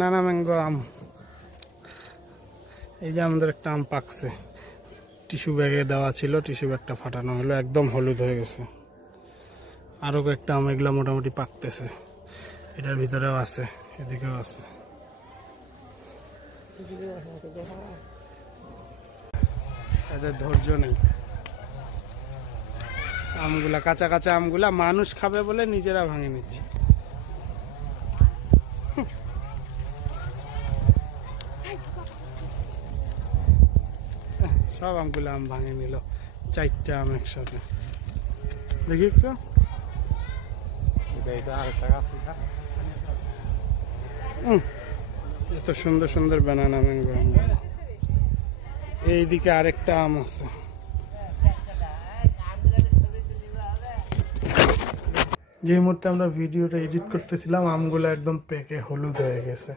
নানা ম্যাঙ্গো আম, এই যে আমাদের একটা আম পাকছে, টিস্যু ব্যাগে দেওয়া ছিল, টিস্যু ব্যাগটা ফাটানো হলো, একদম হলুদ হয়ে গেছে। আরও কয়েকটা আম, এগুলো মোটামুটি পাকতেছে, এটার ভিতরেও আছে, এদিকেও আছে। এদের ধৈর্য নেই। আমগুলা কাঁচা কাঁচা আমগুলা মানুষ খাবে বলে নিজেরা ভাঙে নিচ্ছে। সব আমগুলো আম ভাঙে নিল, 4টা আম একসাথে। দেখি একটু, এত সুন্দর সুন্দর বানানা ম্যাঙ্গো আমগুলো। এইদিকে আরেকটা আম আছে। যে মুহূর্তে আমরা ভিডিওটা এডিট করতেছিলাম, আমগুলো একদম পেকে হলুদ হয়ে গেছে।